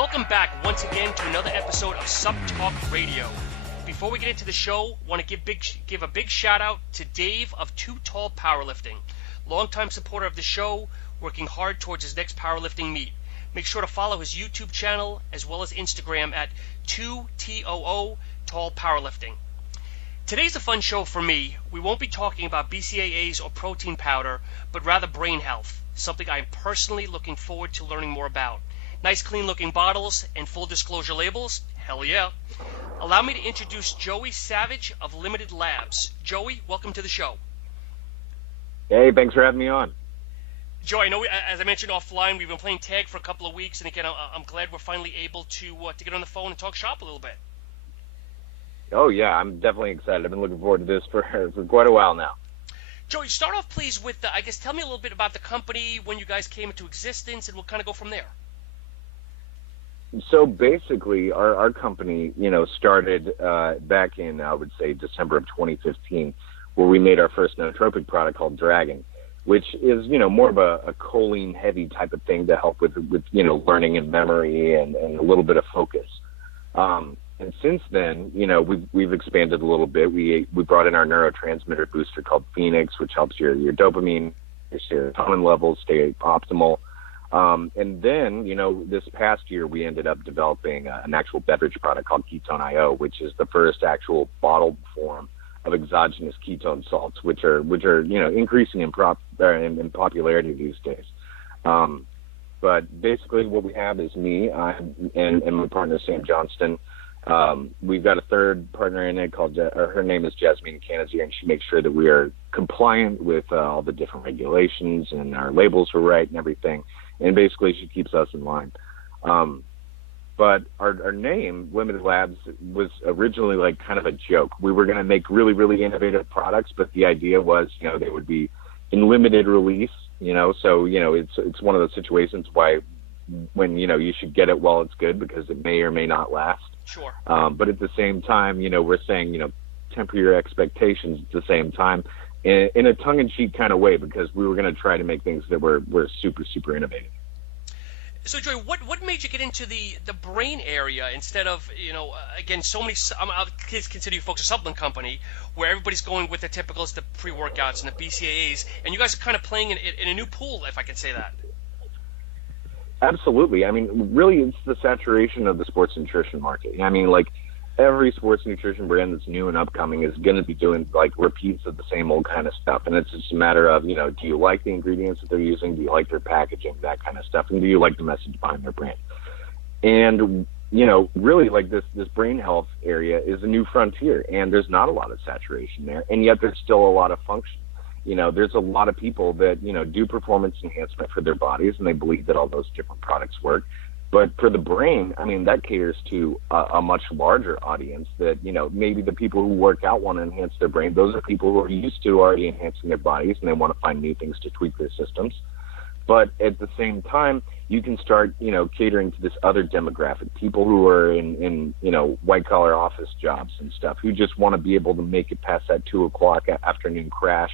Welcome back once again to another episode of SuppTalk Radio. Before we get into the show, I want to give a big shout out to Dave of Too Tall Powerlifting, longtime supporter of the show, working hard towards his next powerlifting meet. Make sure to follow his YouTube channel as well as Instagram at 2TOO Tall Powerlifting. Today's a fun show for me. We won't be talking about BCAAs or protein powder, but rather brain health, something I'm personally looking forward to learning more about. Nice clean looking bottles and full disclosure labels, hell yeah. Allow me to introduce Joey Savage of Limited Labs. Joey, welcome to the show. Hey, thanks for having me on. Joey, I know, as I mentioned offline, we've been playing tag for a couple of weeks, and again, I'm glad we're finally able to get on the phone and talk shop a little bit. Oh, yeah, I'm definitely excited. I've been looking forward to this for quite a while now. Joey, start off, please, with, tell me a little bit about the company, when you guys came into existence, and we'll kind of go from there. So basically, our company, started back in, I would say, December of 2015, where we made our first nootropic product called Dragon, which is, more of a choline-heavy type of thing to help with learning and memory and a little bit of focus. And since then, we've expanded a little bit. We brought in our neurotransmitter booster called Phoenix, which helps your dopamine, your serotonin levels stay optimal. And then, this past year, we ended up developing an actual beverage product called Ketone IO, which is the first actual bottled form of exogenous ketone salts, which are increasing in popularity these days. But basically, what we have is me and my partner Sam Johnston. We've got a third partner in it her name is Jasmine Canazir, and she makes sure that we are compliant with all the different regulations and our labels are right and everything. And basically, she keeps us in line. But our name, Limited Labs, was originally like kind of a joke. We were going to make really, really innovative products, but the idea was, they would be in limited release, So, it's one of those situations when, you should get it while it's good because it may or may not last. Sure. But at the same time, we're saying, temper your expectations at the same time in a tongue-in-cheek kind of way because we were going to try to make things that were super, super innovative. So, Joey, what made you get into the brain area instead of, again, so many kids consider you folks a supplement company where everybody's going with the typicals, the pre-workouts and the BCAAs, and you guys are kind of playing in a new pool, if I can say that. Absolutely. I mean, really, it's the saturation of the sports nutrition market. I mean, like, every sports nutrition brand that's new and upcoming is going to be doing, like, repeats of the same old kind of stuff. And it's just a matter of, do you like the ingredients that they're using? Do you like their packaging, that kind of stuff? And do you like the message behind their brand? And, really, like, this brain health area is a new frontier, and there's not a lot of saturation there. And yet there's still a lot of function. There's a lot of people that, do performance enhancement for their bodies, and they believe that all those different products work. But for the brain, I mean, that caters to a much larger audience that, maybe the people who work out want to enhance their brain. Those are people who are used to already enhancing their bodies, and they want to find new things to tweak their systems. But at the same time, you can start, catering to this other demographic, people who are in white-collar office jobs and stuff, who just want to be able to make it past that 2 o'clock afternoon crash.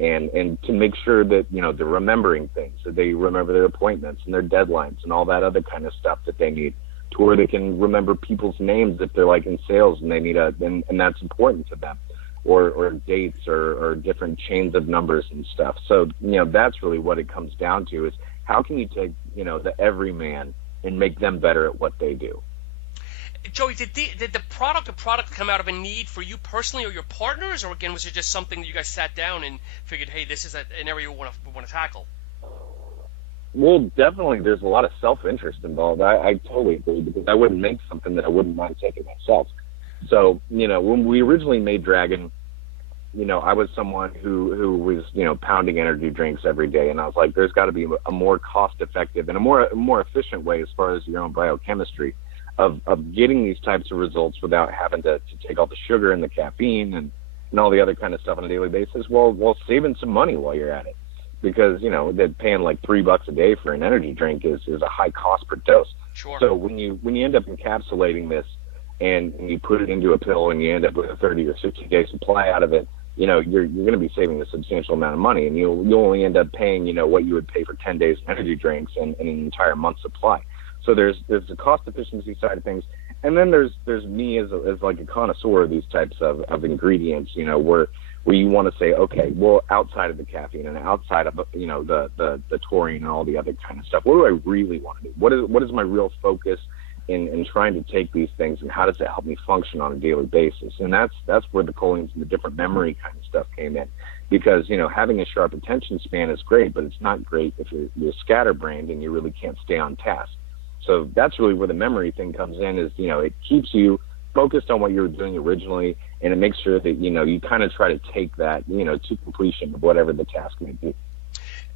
And to make sure that, they're remembering things, that they remember their appointments and their deadlines and all that other kind of stuff that they need to where they can remember people's names if they're like in sales and they need and that's important to them or dates or different chains of numbers and stuff. So, that's really what it comes down to is how can you take, the everyman and make them better at what they do? Joey, did the product come out of a need for you personally or your partners, or again was it just something that you guys sat down and figured, hey, this is an area we want to tackle? Well, definitely, there's a lot of self-interest involved. I totally agree because I wouldn't make something that I wouldn't mind taking myself. So, when we originally made Dragon, I was someone who was pounding energy drinks every day, and I was like, there's got to be a more cost-effective and a more efficient way as far as your own biochemistry of getting these types of results without having to take all the sugar and the caffeine and all the other kind of stuff on a daily basis, while saving some money while you're at it. Because, that paying like $3 a day for an energy drink is a high cost per dose. Sure. So when you end up encapsulating this and you put it into a pill and you end up with a 30 or 60 day supply out of it, you're going to be saving a substantial amount of money, and you'll only end up paying, what you would pay for 10 days of energy drinks and an entire month's supply. So there's the cost efficiency side of things, and then there's me as like a connoisseur of these types of ingredients, where you want to say, okay, well, outside of the caffeine and outside of the taurine and all the other kind of stuff, what do I really want to do? What is my real focus in trying to take these things, and how does it help me function on a daily basis? And that's where the choline and the different memory kind of stuff came in, because having a sharp attention span is great, but it's not great if you're scatterbrained and you really can't stay on task. So that's really where the memory thing comes in, is it keeps you focused on what you were doing originally, and it makes sure that you kind of try to take that to completion of whatever the task may be.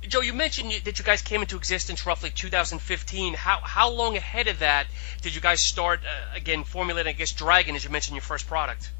Joe, you mentioned that you guys came into existence roughly 2015. How long ahead of that did you guys start, again, formulating, I guess, Dragon, as you mentioned, your first product?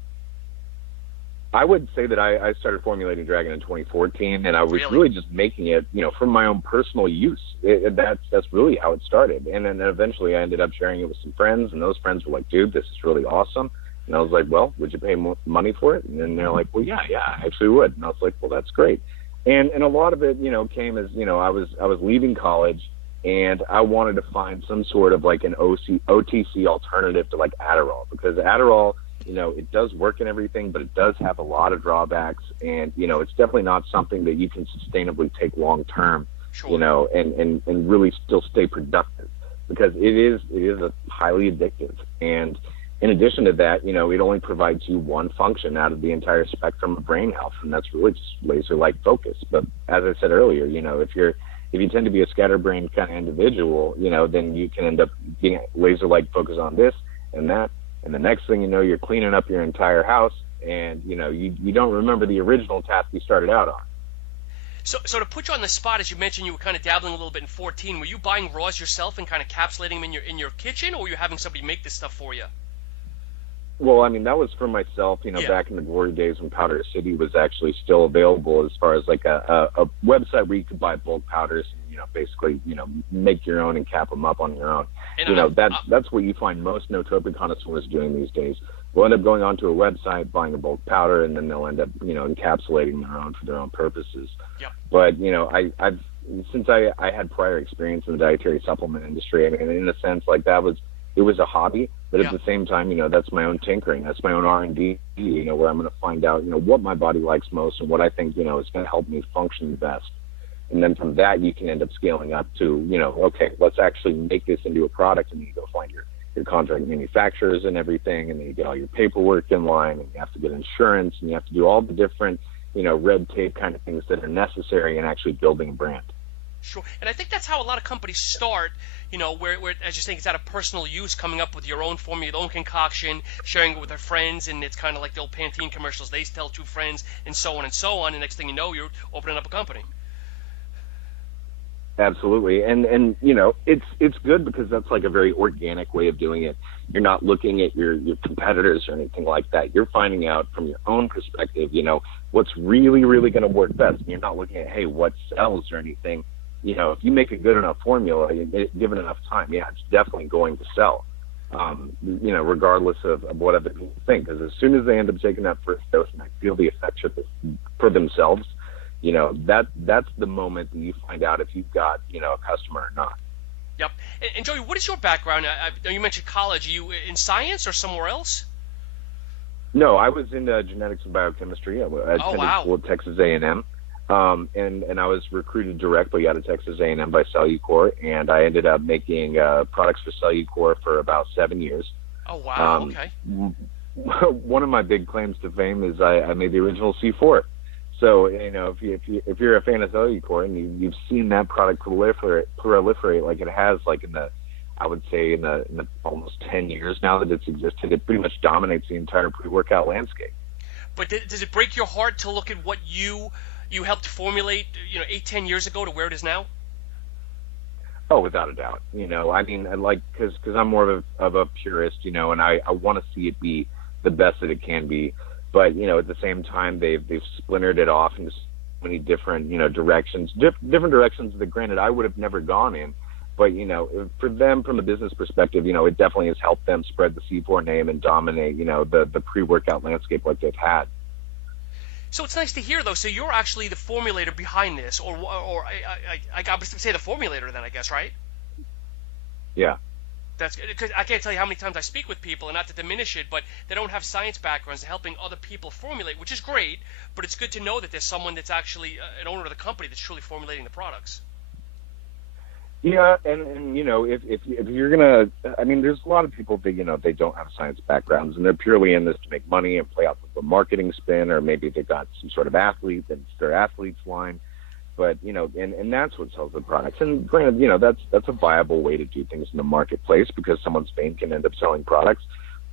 I would say that I started formulating Dragon in 2014, and I was really just making it, for my own personal use. That's really how it started. And then eventually I ended up sharing it with some friends, and those friends were like, dude, this is really awesome. And I was like, well, would you pay money for it? And then they're like, well, yeah, I actually would. And I was like, well, that's great. And a lot of it, came as, I was leaving college, and I wanted to find some sort of like an OTC alternative to like Adderall, because Adderall, it does work and everything, but it does have a lot of drawbacks, and it's definitely not something that you can sustainably take long term, sure. And really still stay productive, because it is a highly addictive. And in addition to that, it only provides you one function out of the entire spectrum of brain health, and that's really just laser-like focus. But as I said earlier, if you tend to be a scatterbrained kind of individual, then you can end up being laser-like focused on this and that, and the next thing you know, you're cleaning up your entire house, and you don't remember the original task you started out on. So to put you on the spot, as you mentioned, you were kind of dabbling a little bit in 14. Were you buying raws yourself and kind of encapsulating them in your kitchen, or were you having somebody make this stuff for you? Well, I mean, that was for myself, back in the glory days when Powder City was actually still available, as far as like a website where you could buy bulk powders and, basically, make your own and cap them up on your own. And that's what you find most nootropic connoisseurs doing these days. We'll end up going onto a website, buying a bulk powder, and then they'll end up, encapsulating their own for their own purposes. Yep. But, I've since I had prior experience in the dietary supplement industry, I mean, in a sense, like it was a hobby, but at the same time, that's my own tinkering. That's my own R&D, where I'm going to find out, what my body likes most and what I think, is going to help me function best. And then from that, you can end up scaling up to, okay, let's actually make this into a product, and you go find your contract manufacturers and everything, and then you get all your paperwork in line, and you have to get insurance, and you have to do all the different, red tape kind of things that are necessary in actually building a brand. Sure, and I think that's how a lot of companies start, where as you're saying, it's out of personal use, coming up with your own formula, your own concoction, sharing it with their friends, and it's kind of like the old Pantene commercials. They tell two friends, and so on and so on, and next thing you know, you're opening up a company. Absolutely, and it's good because that's like a very organic way of doing it. You're not looking at your competitors or anything like that. You're finding out from your own perspective, what's really, really going to work best. And you're not looking at, hey, what sells or anything. If you make a good enough formula, given enough time, it's definitely going to sell, regardless of what other people think. Because as soon as they end up taking that first dose and they feel the effects for themselves, that's the moment that you find out if you've got, a customer or not. Yep. And Joey, what is your background? You mentioned college. Are you in science or somewhere else? No, I was in genetics and biochemistry. I attended school at Texas A&M. And I was recruited directly out of Texas A&M by Cellucor, and I ended up making products for Cellucor for about 7 years. Oh, wow. Okay. One of my big claims to fame is I made the original C4. So, if you're a fan of Cellucor and you've seen that product proliferate like it has, like in the almost 10 years now that it's existed, it pretty much dominates the entire pre-workout landscape. But does it break your heart to look at what you helped formulate, 8-10 years ago to where it is now? Oh, without a doubt. I mean, because I'm more of a purist, and I want to see it be the best that it can be. But, at the same time, they've splintered it off into so many different, directions, different directions that, granted, I would have never gone in. But, for them, from a business perspective, it definitely has helped them spread the C4 name and dominate, the pre-workout landscape like they've had. So it's nice to hear, though. So you're actually the formulator behind this, or I would say the formulator then, I guess, right? Yeah. That's because I can't tell you how many times I speak with people, and not to diminish it, but they don't have science backgrounds helping other people formulate, which is great. But it's good to know that there's someone that's actually an owner of the company that's truly formulating the products. Yeah, and you know, if you're gonna, I mean, there's a lot of people that, you know, they don't have science backgrounds and they're purely in this to make money and play off of a marketing spin, or maybe they've got some sort of athlete and it's their athlete's line. But, you know, and that's what sells the products. And granted, you know, that's a viable way to do things in the marketplace, because someone's fame can end up selling products.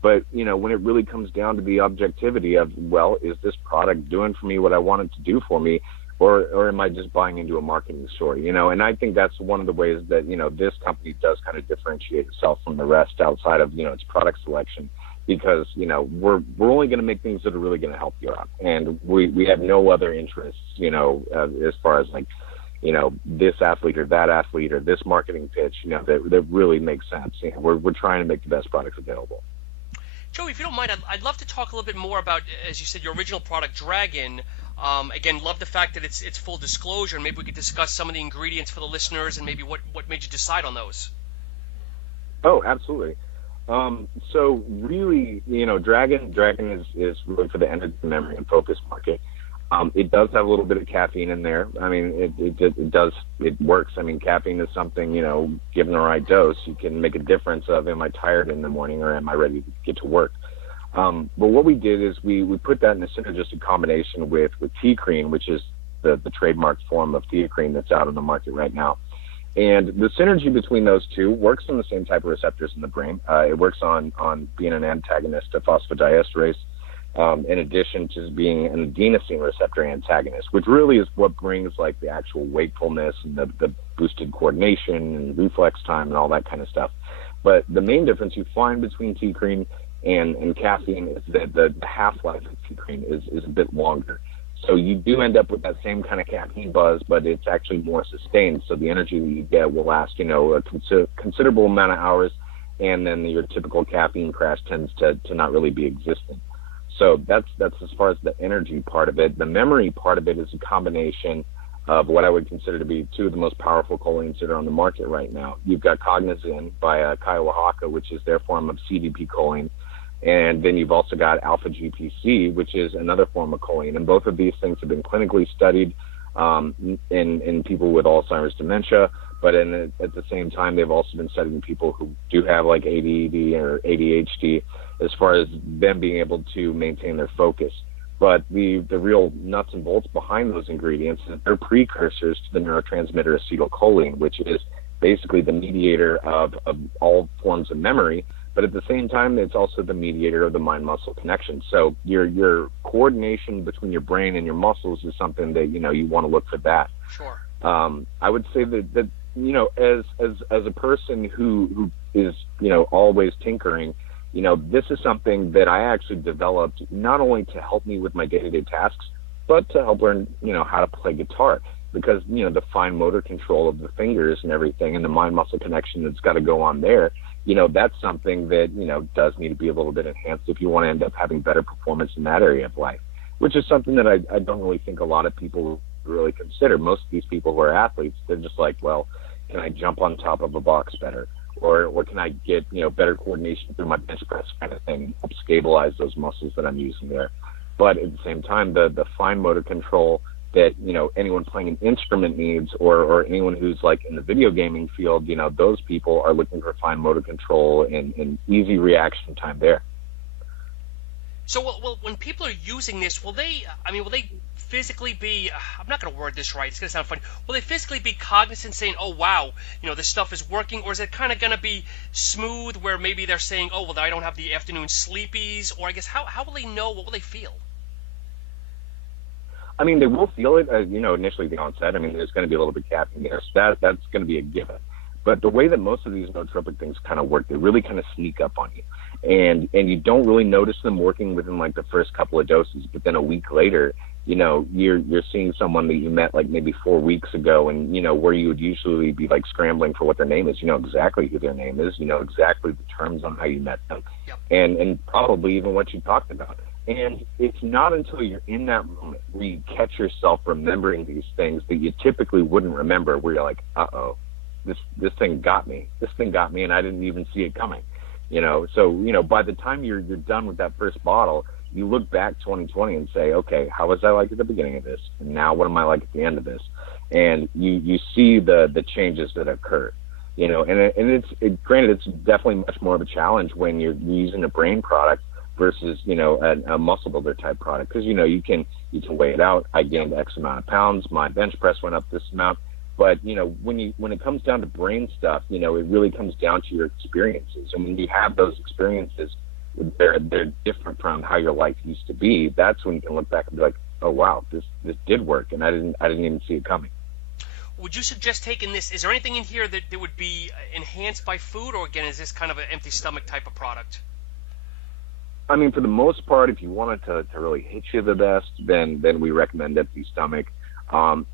But, you know, when it really comes down to the objectivity of, well, is this product doing for me what I want it to do for me? Or am I just buying into a marketing story? You know, and I think that's one of the ways that, you know, this company does kind of differentiate itself from the rest outside of, you know, its product selection, because, you know, we're only going to make things that are really going to help you out. And we have no other interests, you know, as far as like, you know, this athlete or that athlete or this marketing pitch, you know, that really makes sense. You know, we're trying to make the best products available. Joey, if you don't mind, I'd love to talk a little bit more about, as you said, your original product, Dragon. Again, love the fact that it's full disclosure, and maybe we could discuss some of the ingredients for the listeners and maybe what made you decide on those. Oh, absolutely. So really, you know, Dragon is really for the energy, memory, and focus market. It does have a little bit of caffeine in there. I mean, it works. I mean, caffeine is something, you know, given the right dose, you can make a difference of, am I tired in the morning or am I ready to get to work? But what we did is we put that in a synergistic combination with T-Cream, which is the trademark form of theacrine that's out on the market right now. And the synergy between those two works on the same type of receptors in the brain. It works on being an antagonist to phosphodiesterase, in addition to being an adenosine receptor antagonist, which really is what brings like the actual wakefulness and the boosted coordination and reflex time and all that kind of stuff. But the main difference you find between T-Cream and caffeine is that the half-life of T-Cream is a bit longer. So you do end up with that same kind of caffeine buzz, but it's actually more sustained. So the energy that you get will last, you know, a considerable amount of hours, and then your typical caffeine crash tends to not really be existent. So that's as far as the energy part of it. The memory part of it is a combination of what I would consider to be two of the most powerful choline that are on the market right now. You've got Cognizin by Kiowa, which is their form of CDP choline. And then you've also got alpha GPC, which is another form of choline. And both of these things have been clinically studied in people with Alzheimer's dementia. But at the same time, they've also been studying people who do have like ADD or ADHD, as far as them being able to maintain their focus. But the real nuts and bolts behind those ingredients is they're precursors to the neurotransmitter acetylcholine, which is basically the mediator of all forms of memory. But at the same time, it's also the mediator of the mind-muscle connection. So your coordination between your brain and your muscles is something that, you know, you want to look for that. Sure. I would say that you know, as a person who is, you know, always tinkering, you know, this is something that I actually developed not only to help me with my day-to-day tasks, but to help learn, you know, how to play guitar. Because, you know, the fine motor control of the fingers and everything and the mind-muscle connection that's got to go on there, you know, that's something that, you know, does need to be a little bit enhanced if you want to end up having better performance in that area of life, which is something that I don't really think a lot of people really consider. Most of these people who are athletes, they're just like, well, can I jump on top of a box better? Or can I get, you know, better coordination through my bench press kind of thing, help stabilize those muscles that I'm using there. But at the same time, the fine motor control that, you know, anyone playing an instrument needs, or anyone who's like in the video gaming field, you know, those people are looking for fine motor control and easy reaction time there. So, well, when people are using this, will they physically be, I'm not going to word this right, it's going to sound funny, will they physically be cognizant saying, oh, wow, you know, this stuff is working, or is it kind of going to be smooth where maybe they're saying, oh, well, I don't have the afternoon sleepies, or I guess how will they know, what will they feel? I mean, they will feel it, you know, initially the onset. I mean, there's going to be a little bit of caffeine there, so that's going to be a given. But the way that most of these nootropic things kind of work, they really kind of sneak up on you. And you don't really notice them working within like the first couple of doses, but then a week later, you know, you're seeing someone that you met like maybe 4 weeks ago, and, you know, where you would usually be like scrambling for what their name is, you know exactly who their name is, you know exactly the terms on how you met them, yep. and probably even what you talked about. And it's not until you're in that moment where you catch yourself remembering these things that you typically wouldn't remember, where you're like, uh-oh, this thing got me. This thing got me, and I didn't even see it coming. So by the time you're done with that first bottle, you look back 2020 and say, okay, how was I like at the beginning of this, and now what am I like at the end of this? And you see the changes that occur. And it's granted, it's definitely much more of a challenge when you're using a brain product versus a muscle builder type product, because you can weigh it out. I gained X amount of pounds, my bench press went up this amount, but when it comes down to brain stuff, it really comes down to your experiences, and when you have those experiences, they're different from how your life used to be. That's when you can look back and be like, oh wow, this did work, and I didn't even see it coming. Would you suggest taking this? Is there anything in here that would be enhanced by food, or again, is this kind of an empty stomach type of product? I mean, for the most part, if you wanted to really hit you the best, then we recommend empty stomach.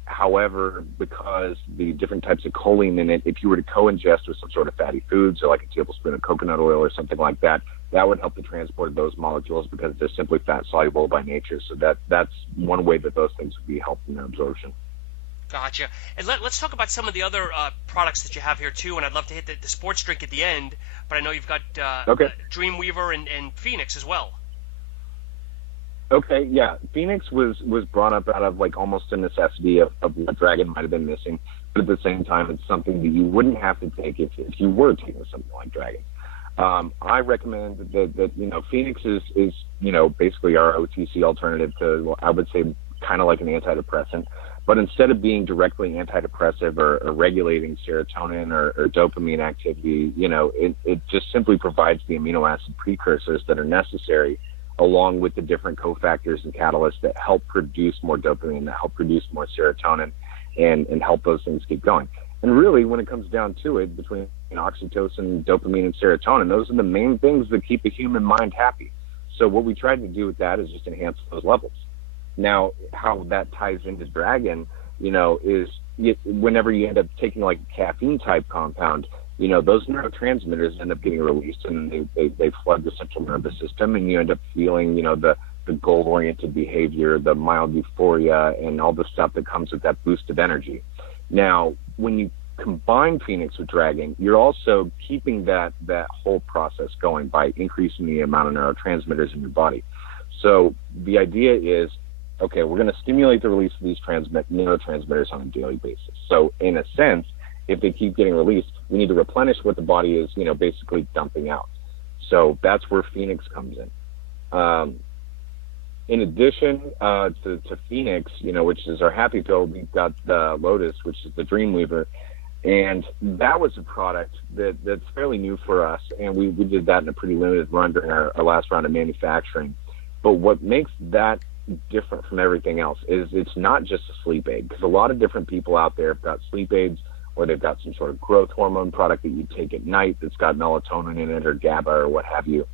However, because the different types of choline in it, if you were to co-ingest with some sort of fatty foods, or like a tablespoon of coconut oil or something like that, that would help the transport of those molecules, because they're simply fat soluble by nature. So that's one way that those things would be helping their absorption. Gotcha. And let's talk about some of the other products that you have here too. And I'd love to hit the sports drink at the end, but I know you've got Dreamweaver and Phoenix as well. Okay, yeah. Phoenix was brought up out of like almost a necessity of what Dragon might have been missing, but at the same time, it's something that you wouldn't have to take if you were taking something like Dragon. I recommend that Phoenix is basically our OTC alternative to, well, I would say, kind of like an antidepressant. But instead of being directly antidepressive or regulating serotonin or dopamine activity, it just simply provides the amino acid precursors that are necessary, along with the different cofactors and catalysts that help produce more dopamine, that help produce more serotonin, and help those things keep going. And really, when it comes down to it, between oxytocin, dopamine, and serotonin, those are the main things that keep the human mind happy. So what we tried to do with that is just enhance those levels. Now, how that ties into Dragon, is whenever you end up taking like a caffeine type compound, those neurotransmitters end up getting released, and they flood the central nervous system, and you end up feeling, the goal-oriented behavior, the mild euphoria, and all the stuff that comes with that boost of energy. Now, when you combine Phoenix with Dragon, you're also keeping that whole process going by increasing the amount of neurotransmitters in your body. So the idea is, okay, we're going to stimulate the release of these neurotransmitters on a daily basis. So in a sense, if they keep getting released, we need to replenish what the body is, basically dumping out. So that's where Phoenix comes in. In addition to Phoenix, which is our happy pill, we've got the Lotus, which is the Dreamweaver. And that was a product that's fairly new for us, and we did that in a pretty limited run during our last round of manufacturing. But what makes that different from everything else is it's not just a sleep aid, because a lot of different people out there have got sleep aids, or they've got some sort of growth hormone product that you take at night that's got melatonin in it or GABA or what have you.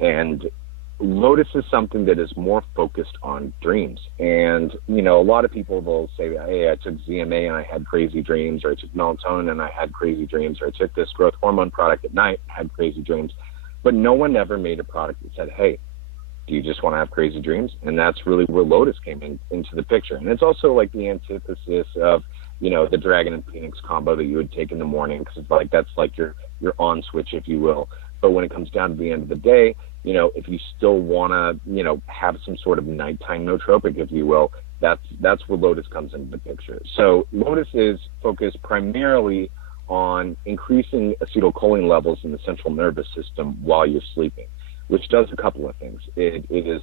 And Lotus is something that is more focused on dreams. And, a lot of people will say, hey, I took ZMA and I had crazy dreams, or I took melatonin and I had crazy dreams, or I took this growth hormone product at night and had crazy dreams. But no one ever made a product that said, hey, do you just want to have crazy dreams? And that's really where Lotus came into the picture. And it's also like the antithesis of, the Dragon and Phoenix combo that you would take in the morning, because it's like that's like your on switch, if you will. But when it comes down to the end of the day, if you still want to, have some sort of nighttime nootropic, if you will, that's where Lotus comes into the picture. So Lotus is focused primarily on increasing acetylcholine levels in the central nervous system while you're sleeping, which does a couple of things. It is,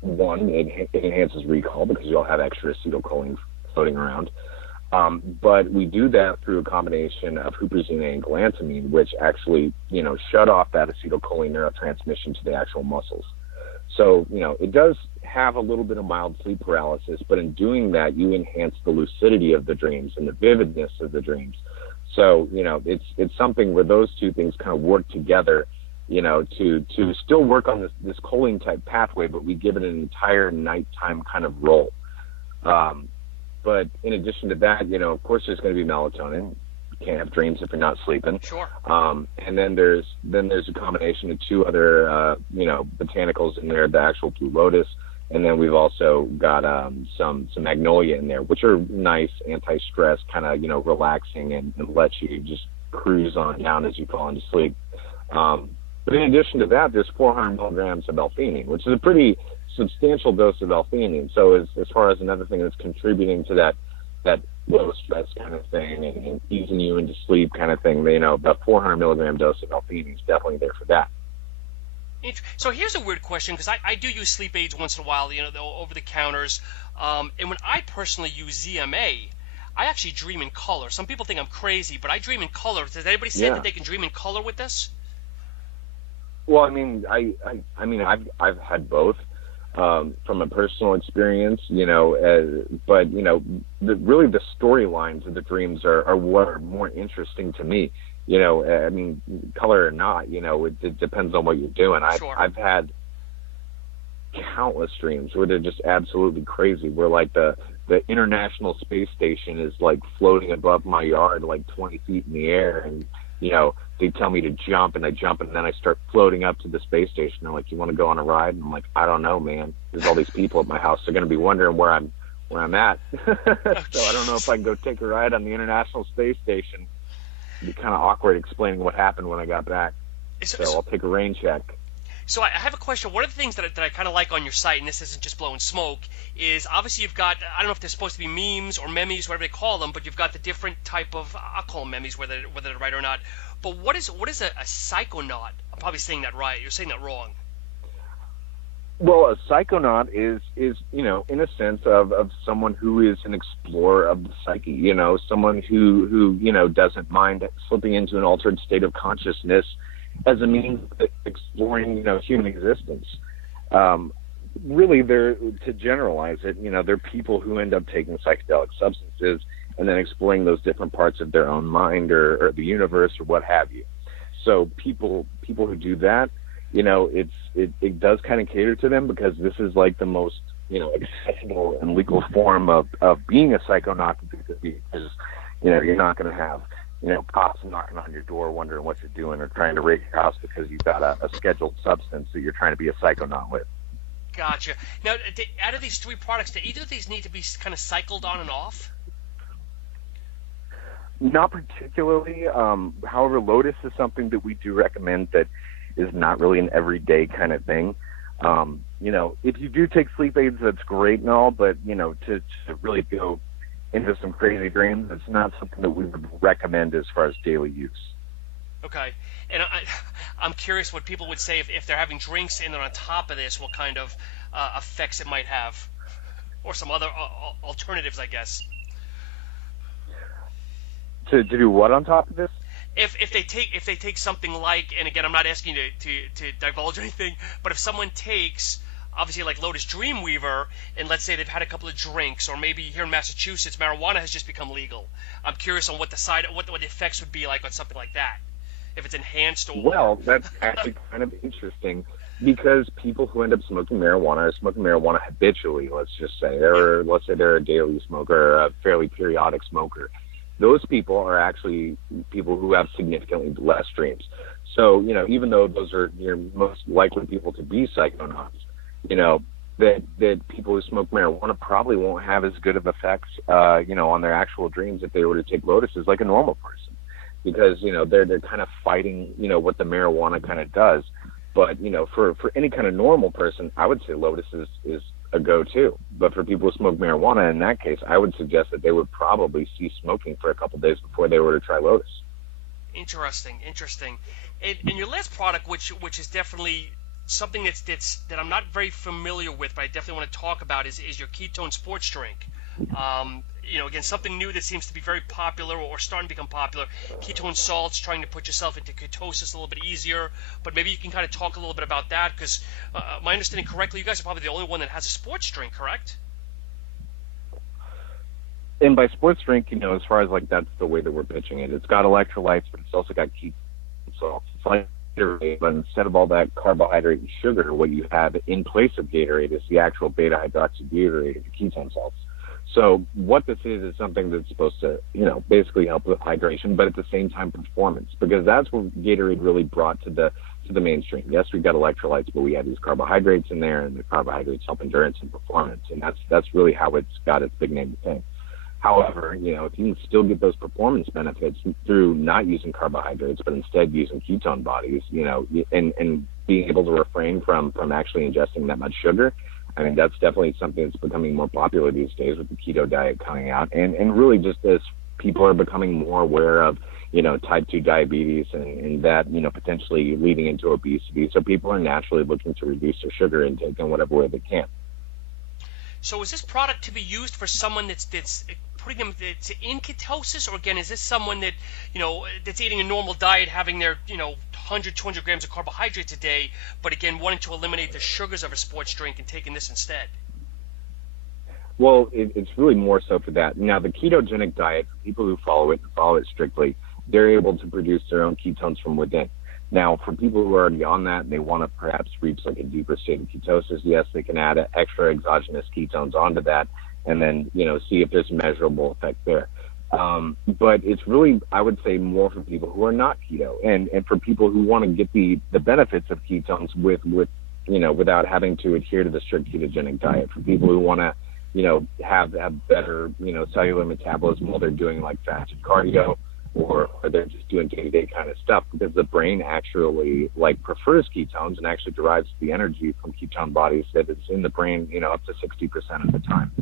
one, it enhances recall, because you'll have extra acetylcholine floating around. But we do that through a combination of huperzine and galantamine, which actually, shut off that acetylcholine neurotransmission to the actual muscles. So, it does have a little bit of mild sleep paralysis, but in doing that, you enhance the lucidity of the dreams and the vividness of the dreams. So, it's something where those two things kind of work together, to still work on this choline type pathway, but we give it an entire nighttime kind of role. But in addition to that, of course, there's going to be melatonin. You can't have dreams if you're not sleeping. Sure. And then there's a combination of two other, botanicals in there, the actual Blue Lotus And then we've also got some magnolia in there, which are nice anti-stress, kind of, relaxing and lets you just cruise on down as you fall into sleep. But in addition to that, there's 400 milligrams of L-theanine, which is a pretty substantial dose of L-theanine. So as far as another thing that's contributing to that low stress kind of thing and easing you into sleep kind of thing, about 400 milligram dose of L-theanine is definitely there for that. So here's a weird question, because I do use sleep aids once in a while, the over-the-counters. And when I personally use ZMA, I actually dream in color. Some people think I'm crazy, but I dream in color. Does anybody say that they can dream in color with this? Well, I've had both from a personal experience, but really the storylines of the dreams are what are more interesting to me. Color or not, it depends on what you're doing. Sure. I've had countless dreams where they're just absolutely crazy, where like the International Space Station is like floating above my yard, like 20 feet in the air, and they tell me to jump, and I jump, and then I start floating up to the space station. They're like, "You want to go on a ride?" And I'm like, "I don't know, man. There's all these people at my house. They're going to be wondering where I'm at." So I don't know if I can go take a ride on the International Space Station. It'd be kind of awkward explaining what happened when I got back. So I'll take a rain check. So I have a question. One of the things that I kind of like on your site, and this isn't just blowing smoke, is obviously you've got, I don't know if they're supposed to be memes or memes, whatever they call them, but you've got the different type of, I'll call them memes, whether they're right or not. But what is a psychonaut? I'm probably saying that right. You're saying that wrong. Well, a psychonaut is in a sense of someone who is an explorer of the psyche, someone who doesn't mind slipping into an altered state of consciousness as a means of exploring, human existence. Really, to generalize it, they're people who end up taking psychedelic substances and then exploring those different parts of their own mind or the universe or what have you. So people who do that, it does kind of cater to them, because this is like the most, accessible and legal form of being a psychonaut, because, you're not going to have, cops knocking on your door wondering what you're doing or trying to raid your house because you've got a scheduled substance that you're trying to be a psychonaut with. Gotcha. Now, out of these three products, do either of these need to be kind of cycled on and off? Not particularly. However, Lotus is something that we do recommend that is not really an everyday kind of thing. If you do take sleep aids, that's great and all, but, to really go into some crazy dreams, it's not something that we would recommend as far as daily use. Okay. And I'm curious what people would say if they're having drinks and they're on top of this, what kind of effects it might have, or some other alternatives, I guess. To do what on top of this? If they take something like, and again, I'm not asking you to divulge anything, but if someone takes, obviously, like Lotus Dreamweaver, and let's say they've had a couple of drinks, or maybe here in Massachusetts, marijuana has just become legal. I'm curious on what the effects would be like on something like that, if it's enhanced or. Well, that's actually kind of interesting, because people who end up smoking marijuana are smoking marijuana habitually. Let's just say, let's say they're a daily smoker, or a fairly periodic smoker. Those people are actually people who have significantly less dreams. So, even though those are your most likely people to be psychonauts, that people who smoke marijuana probably won't have as good of effects, on their actual dreams if they were to take Lotus as like a normal person, because, they're kind of fighting, what the marijuana kind of does. But, for any kind of normal person, I would say Lotus is a go-to. But for people who smoke marijuana, in that case, I would suggest that they would probably cease smoking for a couple of days before they were to try Lotus. Interesting. And your last product, which is definitely something that I'm not very familiar with, but I definitely want to talk about, is your ketone sports drink. Again, something new that seems to be very popular or starting to become popular. Ketone salts, trying to put yourself into ketosis a little bit easier. But maybe you can kind of talk a little bit about that, because my understanding correctly, you guys are probably the only one that has a sports drink, correct? And by sports drink, as far as like that's the way that we're pitching it. It's got electrolytes, but it's also got ketone salts. It's like Gatorade, but instead of all that carbohydrate and sugar, what you have in place of Gatorade is the actual beta-hydroxybutyrate, the ketone salts. So what this is something that's supposed to, basically help with hydration, but at the same time performance, because that's what Gatorade really brought to the to the mainstream. Yes, we've got electrolytes, but we have these carbohydrates in there, and the carbohydrates help endurance and performance, and that's really how it's got its big name to fame. However, if you can still get those performance benefits through not using carbohydrates, but instead using ketone bodies, and being able to refrain from actually ingesting that much sugar, I mean, that's definitely something that's becoming more popular these days with the keto diet coming out. And really just as people are becoming more aware of, type 2 diabetes and that, potentially leading into obesity. So people are naturally looking to reduce their sugar intake in whatever way they can. So is this product to be used for someone that's putting them in ketosis, or again, is this someone that, that's eating a normal diet, having their, 100, 200 grams of carbohydrates a day, but again, wanting to eliminate the sugars of a sports drink and taking this instead? Well, it's really more so for that. Now, the ketogenic diet, people who follow it strictly, they're able to produce their own ketones from within. Now, for people who are already on that and they want to perhaps reach like a deeper state of ketosis, yes, they can add extra exogenous ketones onto that and then, see if there's measurable effect there. But it's really, I would say, more for people who are not keto and for people who want to get the benefits of ketones with without having to adhere to the strict ketogenic diet. For people who want to, have better, cellular metabolism while they're doing like fasted cardio, or they're just doing day-to-day kind of stuff, because the brain actually prefers ketones and actually derives the energy from ketone bodies that is in the brain, up to 60% of the time.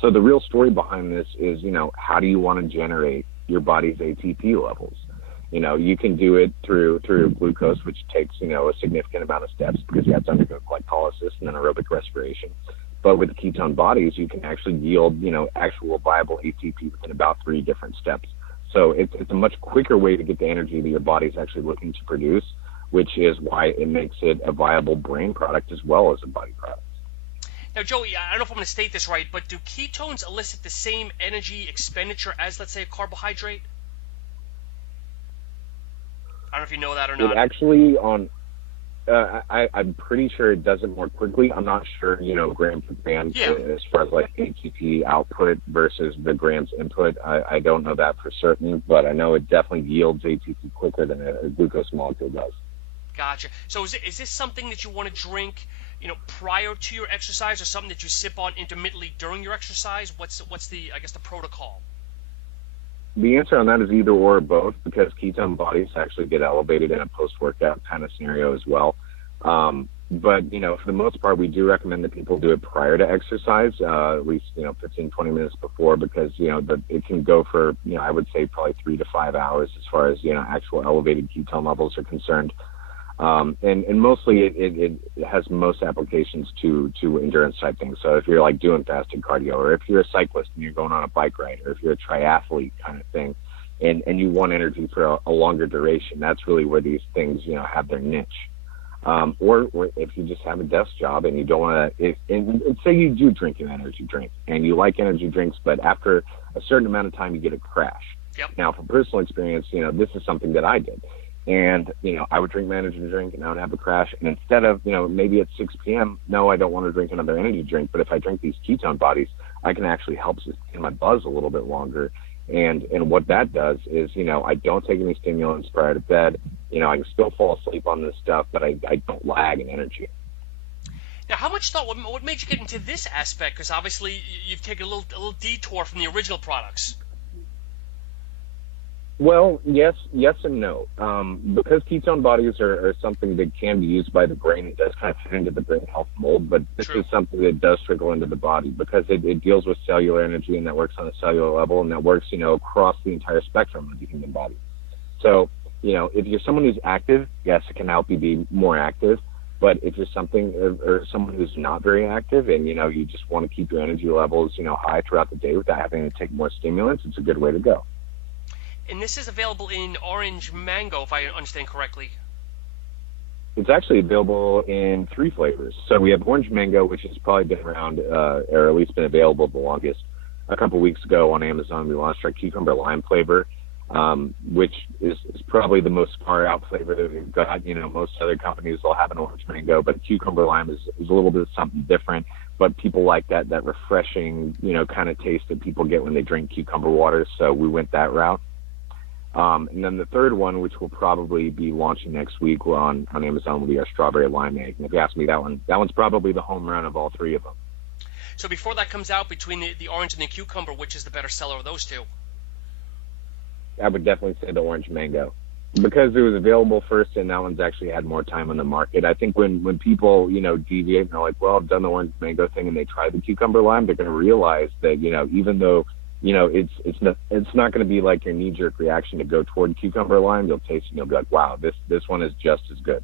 So the real story behind this is, how do you want to generate your body's ATP levels? You can do it through glucose, which takes, a significant amount of steps because you have to undergo glycolysis and then aerobic respiration. But with ketone bodies, you can actually yield, actual viable ATP within about 3 different steps. So it's a much quicker way to get the energy that your body's actually looking to produce, which is why it makes it a viable brain product as well as a body product. Now, Joey, I don't know if I'm going to state this right, but do ketones elicit the same energy expenditure as, let's say, a carbohydrate? I don't know if you know that or not. It actually, I'm pretty sure it does it more quickly. I'm not sure, gram per gram as far as ATP output versus the grams input. I don't know that for certain, but I know it definitely yields ATP quicker than a glucose molecule does. Gotcha. So is this something that you want to drink, prior to your exercise, or something that you sip on intermittently during your exercise? What's the protocol? The answer on that is either or both, because ketone bodies actually get elevated in a post-workout kind of scenario as well. But, for the most part, we do recommend that people do it prior to exercise, at least, 15, 20 minutes before, because, it can go for, I would say probably 3 to 5 hours as far as, actual elevated ketone levels are concerned. And mostly it has most applications to endurance type things. So if you're doing fasted cardio, or if you're a cyclist and you're going on a bike ride, or if you're a triathlete kind of thing, and you want energy for a longer duration, that's really where these things, have their niche. Or if you just have a desk job and you don't want to, and say you do drink an energy drink and you like energy drinks, but after a certain amount of time you get a crash. Yep. Now, from personal experience, this is something that I did. And, I would drink my energy drink and I would have a crash. And instead of, maybe at 6 p.m., no, I don't want to drink another energy drink. But if I drink these ketone bodies, I can actually help sustain my buzz a little bit longer. And what that does is, I don't take any stimulants prior to bed. I can still fall asleep on this stuff, but I don't lag in energy. Now, how much thought, what made you get into this aspect? Because obviously you've taken a little detour from the original products. Well, yes and no. Because ketone bodies are something that can be used by the brain, it does kind of fit into the brain health mold, but this is something that does trickle into the body because it deals with cellular energy, and that works on a cellular level, and that works, across the entire spectrum of the human body. So, if you're someone who's active, yes, it can help you be more active. But if you're someone who's not very active and, you just want to keep your energy levels, high throughout the day without having to take more stimulants, it's a good way to go. And this is available in orange mango, if I understand correctly. It's actually available in 3 flavors. So we have orange mango, which has probably been around, or at least been available the longest. A couple weeks ago on Amazon, we launched our cucumber lime flavor, which is probably the most far out flavor that we've got. Most other companies will have an orange mango, but cucumber lime is a little bit something different. But people like that refreshing, kind of taste that people get when they drink cucumber water. So we went that route. And then the third one, which will probably be launching next week on Amazon, will be our strawberry limeade. And if you ask me, that one's probably the home run of all three of them. So before that comes out, between the orange and the cucumber, which is the better seller of those two? I would definitely say the orange mango, because it was available first, and that one's actually had more time on the market. I think when people, deviate and they're like, well, I've done the orange mango thing, and they try the cucumber lime, they're going to realize that, even though, it's not going to be like your knee-jerk reaction to go toward cucumber lime. You'll taste it and you'll be like, wow, this one is just as good.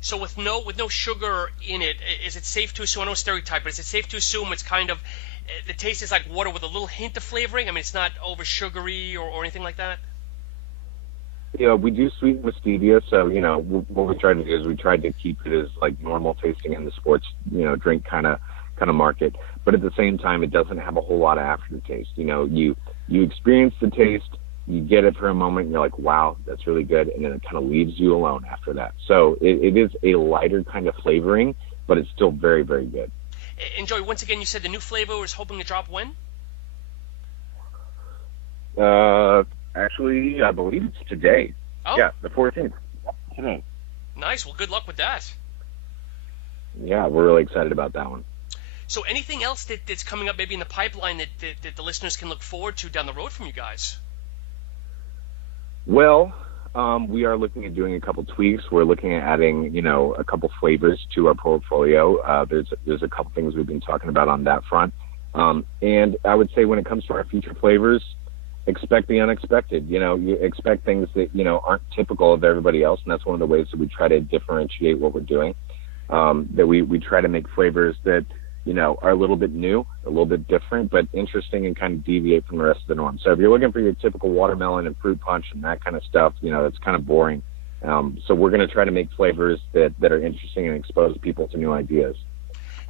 So with no sugar in it, is it safe to assume, I know stereotype, but is it safe to assume it's kind of, the taste is like water with a little hint of flavoring? I mean, it's not over sugary or anything like that? We do sweeten with stevia, so, what we try to do is we try to keep it as like normal tasting in the sports, drink kind of market. But at the same time, it doesn't have a whole lot of aftertaste. You experience the taste, you get it for a moment, and you're like, wow, that's really good, and then it kind of leaves you alone after that. So it is a lighter kind of flavoring, but it's still very, very good. And Joey, once again, you said the new flavor is hoping to drop when? Actually, I believe it's today. Oh. Yeah, the 14th. Today. Nice. Well, good luck with that. Yeah, we're really excited about that one. So anything else that's coming up maybe in the pipeline that the listeners can look forward to down the road from you guys? Well, we are looking at doing a couple tweaks. We're looking at adding, a couple flavors to our portfolio. There's a couple things we've been talking about on that front. And I would say when it comes to our future flavors, expect the unexpected. You expect things that, aren't typical of everybody else. And that's one of the ways that we try to differentiate what we're doing. That we try to make flavors that, are a little bit new, a little bit different, but interesting and kind of deviate from the rest of the norm. So if you're looking for your typical watermelon and fruit punch and that kind of stuff, that's kind of boring. So we're going to try to make flavors that are interesting and expose people to new ideas.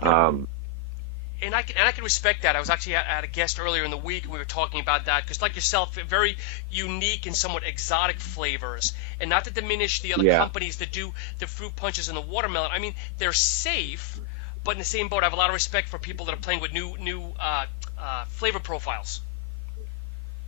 And I can respect that. I was actually at a guest earlier in the week, and we were talking about that, because like yourself, very unique and somewhat exotic flavors. And not to diminish the other companies that do the fruit punches and the watermelon. I mean, they're safe, but in the same boat, I have a lot of respect for people that are playing with new flavor profiles.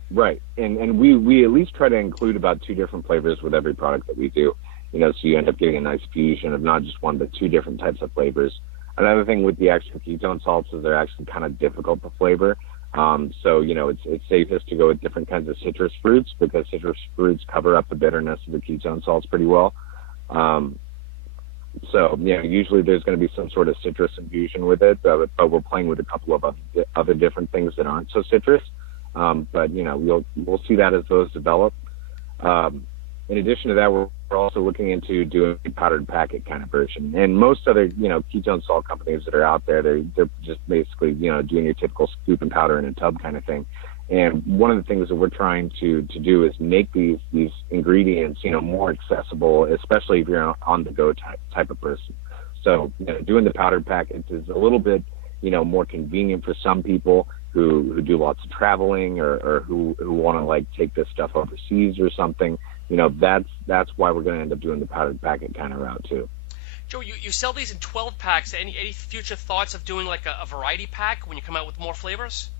Right. And we at least try to include about 2 different flavors with every product that we do. So you end up getting a nice fusion of not just one, but 2 different types of flavors. Another thing with the extra ketone salts is they're actually kind of difficult to flavor. So, it's safest to go with different kinds of citrus fruits, because citrus fruits cover up the bitterness of the ketone salts pretty well. So, usually there's going to be some sort of citrus infusion with it, but we're playing with a couple of other different things that aren't so citrus. But, we'll see that as those develop. In addition to that, we're also looking into doing a powdered packet kind of version. And most other, ketone salt companies that are out there, they're just basically, doing your typical scoop and powder in a tub kind of thing. And one of the things that we're trying to do is make these ingredients, more accessible, especially if you're an on-the-go type of person. So, doing the powdered packets is a little bit, more convenient for some people who do lots of traveling or who want to like take this stuff overseas or something. That's why we're going to end up doing the powdered packet kind of route too. Joe, you sell these in 12 packs. Any future thoughts of doing like a variety pack when you come out with more flavors?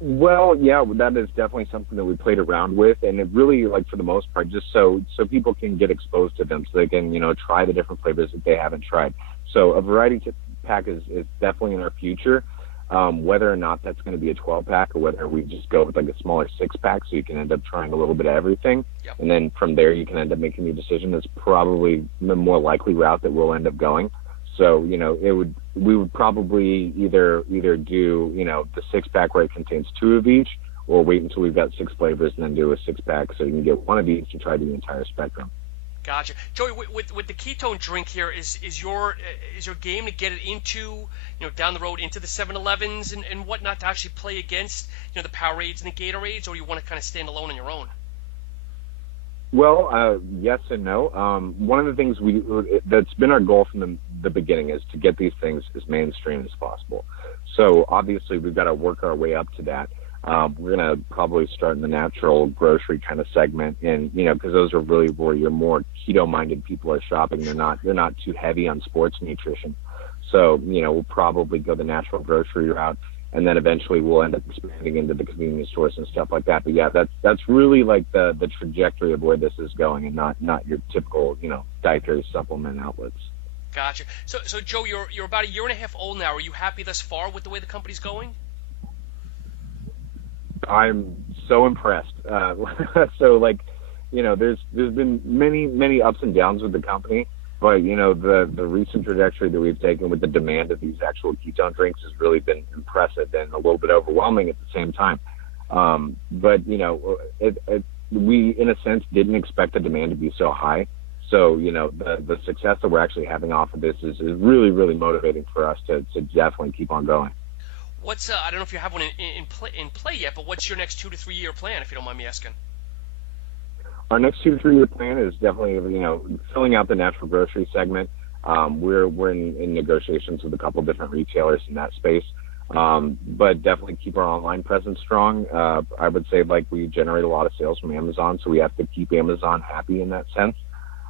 Well, yeah, that is definitely something that we played around with, and it really, like, for the most part, just so people can get exposed to them, so they can, try the different flavors that they haven't tried. So a variety pack is definitely in our future. Whether or not that's going to be a 12-pack or whether we just go with like a smaller 6-pack so you can end up trying a little bit of everything. Yep. And then from there you can end up making your decision. That's probably the more likely route that we'll end up going. So, we would probably either do, the 6-pack where it contains 2 of each, or wait until we've got 6 flavors and then do a 6-pack so you can get one of each to try the entire spectrum. Gotcha. Joey, with the ketone drink here, is your game to get it into, down the road into the 7-Elevens and whatnot to actually play against, the Powerades and the Gatorades, or you want to kind of stand alone on your own? Well, yes and no. One of the things that's been our goal from the beginning is to get these things as mainstream as possible. So obviously we've got to work our way up to that. We're going to probably start in the natural grocery kind of segment, and because those are really where your more keto-minded people are shopping. They're not too heavy on sports nutrition. So we'll probably go the natural grocery route, and then eventually we'll end up expanding into the convenience stores and stuff like that. But yeah, that's really like the trajectory of where this is going, and not your typical, dietary supplement outlets. Gotcha. So Joe, you're about a year and a half old now. Are you happy thus far with the way the company's going? I'm so impressed. There's been many ups and downs with the company, but the recent trajectory that we've taken with the demand of these actual ketone drinks has really been impressive and a little bit overwhelming at the same time. We in a sense didn't expect the demand to be so high. So the success that we're actually having off of this is really, really motivating for us to definitely keep on going. What's I don't know if you have one in play yet, but what's your next 2 to 3 year plan, if you don't mind me asking? Our next 2 to 3 year plan is definitely, filling out the natural grocery segment. We're in negotiations with a couple of different retailers in that space, but definitely keep our online presence strong. I would say we generate a lot of sales from Amazon, so we have to keep Amazon happy in that sense.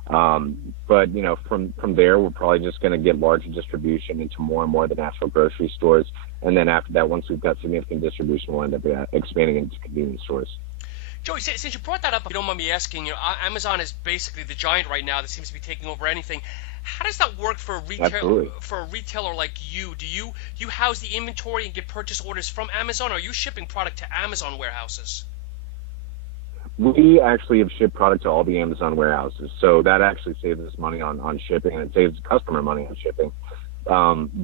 But from there, we're probably just going to get larger distribution into more and more of the natural grocery stores. And then after that, once we've got significant distribution, we'll end up expanding into convenience stores. Joey, since you brought that up, if you don't mind me asking, Amazon is basically the giant right now that seems to be taking over anything. How does that work for a retailer like you? Do you house the inventory and get purchase orders from Amazon, or are you shipping product to Amazon warehouses? We actually have shipped product to all the Amazon warehouses, so that actually saves us money on shipping, and it saves the customer money on shipping,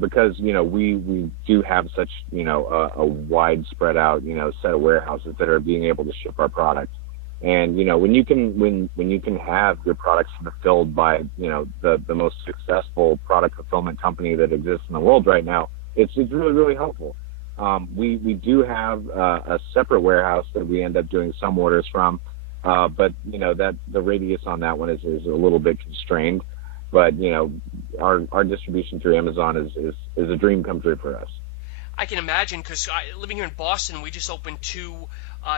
because we do have such a wide spread out set of warehouses that are being able to ship our product, and when you can have your products fulfilled by the most successful product fulfillment company that exists in the world right now, it's really, really helpful. We do have a separate warehouse that we end up doing some orders from, but that the radius on that one is a little bit constrained. But our distribution through Amazon is a dream come true for us. I can imagine, because living here in Boston, we just opened 2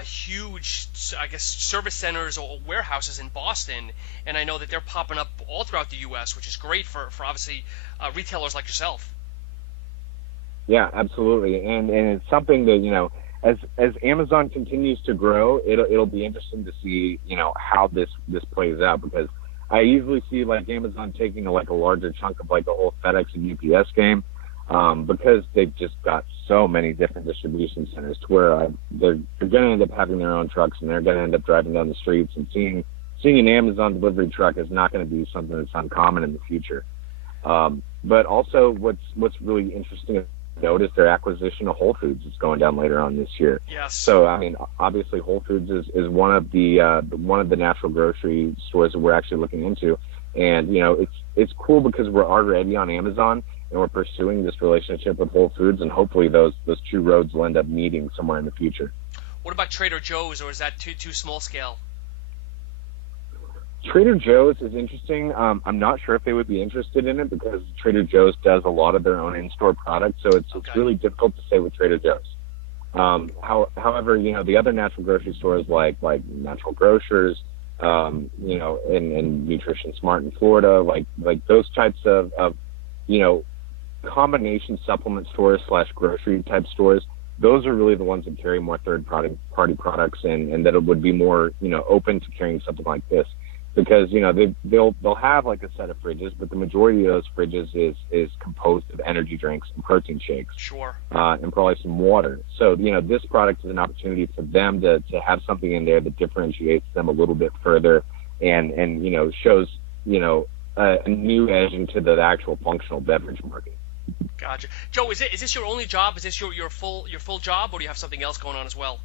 huge, service centers or warehouses in Boston, and I know that they're popping up all throughout the U.S., which is great for obviously retailers like yourself. Yeah, absolutely, and it's something that as Amazon continues to grow, it'll be interesting to see how this plays out, because I usually see Amazon taking a larger chunk of the whole FedEx and UPS game, because they've just got so many different distribution centers to where they're going to end up having their own trucks, and they're going to end up driving down the streets, and seeing an Amazon delivery truck is not going to be something that's uncommon in the future. But also what's really interesting notice their acquisition of Whole Foods is going down later on this year. Yes. So obviously Whole Foods is one of the natural grocery stores that we're actually looking into, and it's cool because we're already on Amazon and we're pursuing this relationship with Whole Foods, and hopefully those 2 roads will end up meeting somewhere in the future. What about Trader Joe's, or is that too small scale? Trader Joe's is interesting. I'm not sure if they would be interested in it, because Trader Joe's does a lot of their own in-store products, so it's really difficult to say with Trader Joe's. However, the other natural grocery stores like Natural Grocers, and Nutrition Smart in Florida, like those types of combination supplement stores / grocery type stores, those are really the ones that carry more third-party products, and that it would be more open to carrying something like this. Because they'll have a set of fridges, but the majority of those fridges is composed of energy drinks and protein shakes, sure, and probably some water. So this product is an opportunity for them to have something in there that differentiates them a little bit further, and shows a new edge into the actual functional beverage market. Gotcha. Joe, is this your only job? Is this your full job, or do you have something else going on as well?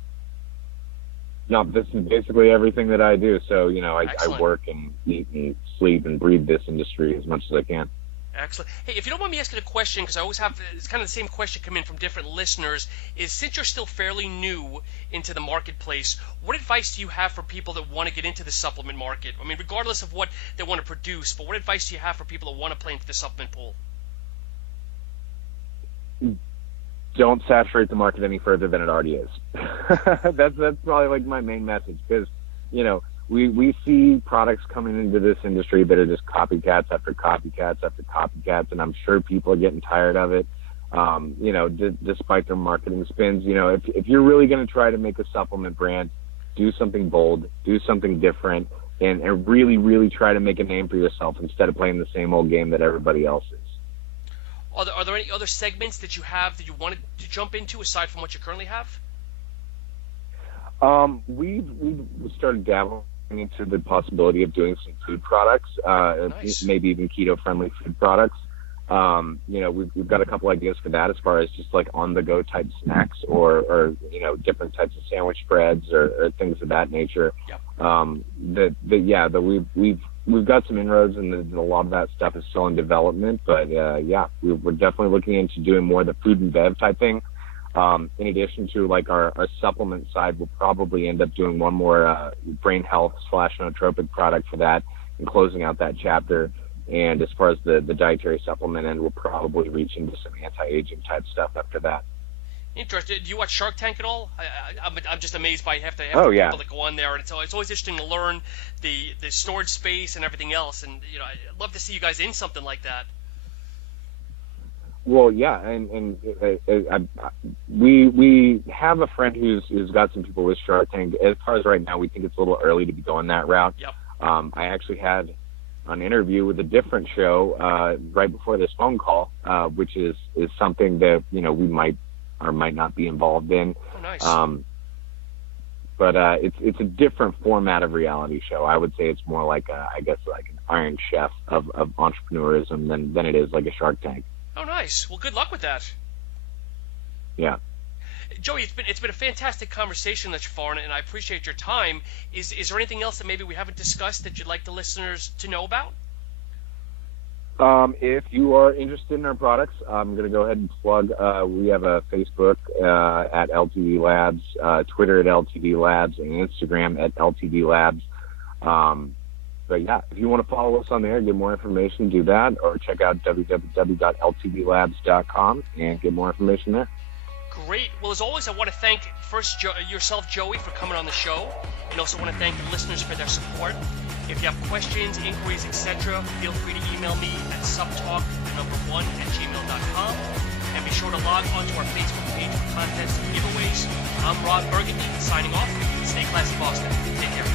No, this is basically everything that I do. So, I work and eat and sleep and breathe this industry as much as I can. Excellent. Hey, if you don't mind me asking a question, because I always have, it's kind of the same question come in from different listeners, is since you're still fairly new into the marketplace, what advice do you have for people that want to get into the supplement market? I mean, regardless of what they want to produce, but what advice do you have for people that want to play into the supplement pool? Don't saturate the market any further than it already is. That's probably my main message, because we see products coming into this industry that are just copycats after copycats after copycats, and I'm sure people are getting tired of it. Despite their marketing spins. If you're really going to try to make a supplement brand, do something bold, do something different, and really, really try to make a name for yourself instead of playing the same old game that everybody else is. Are there any other segments that you have that you wanted to jump into aside from what you currently have? We've started dabbling into the possibility of doing some food products, Nice. maybe even keto-friendly food products. We've got a couple ideas for that as far as just like on-the-go type snacks or different types of sandwich breads or things of that nature. Yep. We've got some inroads, and a lot of that stuff is still in development. But we're definitely looking into doing more of the food and bev type thing. In addition to like our supplement side, we'll probably end up doing one more brain health / nootropic product for that and closing out that chapter. And as far as the dietary supplement end, we'll probably reach into some anti-aging type stuff after that. Interesting. Do you watch Shark Tank at all? I'm just amazed by have Oh, the yeah. people that go on there, and it's always interesting to learn the storage space and everything else. And I'd love to see you guys in something like that. Well, yeah, and we have a friend who's got some people with Shark Tank. As far as right now, we think it's a little early to be going that route. Yep. I actually had an interview with a different show right before this phone call, which is something that we might or might not be involved in. Oh, nice. But it's a different format of reality show. I would say it's more like an Iron Chef of entrepreneurism than it is like a Shark Tank. Oh, nice. Well, good luck with that. Yeah. Joey, it's been a fantastic conversation thus far, and I appreciate your time. Is there anything else that maybe we haven't discussed that you'd like the listeners to know about? If you are interested in our products, I'm going to go ahead and plug. We have a Facebook at LTD Labs, Twitter at LTD Labs, and Instagram at LTD Labs. But yeah, if you want to follow us on there, get more information, do that, or check out www.ltdlabs.com and get more information there. Great. Well, as always, I want to thank first yourself, Joey, for coming on the show, and also want to thank the listeners for their support. If you have questions, inquiries, etc., feel free to email me at SuppTalk1@gmail.com, and be sure to log onto our Facebook page for contests and giveaways. I'm Rod Burgundy, signing off. Stay classy, Boston. Take care.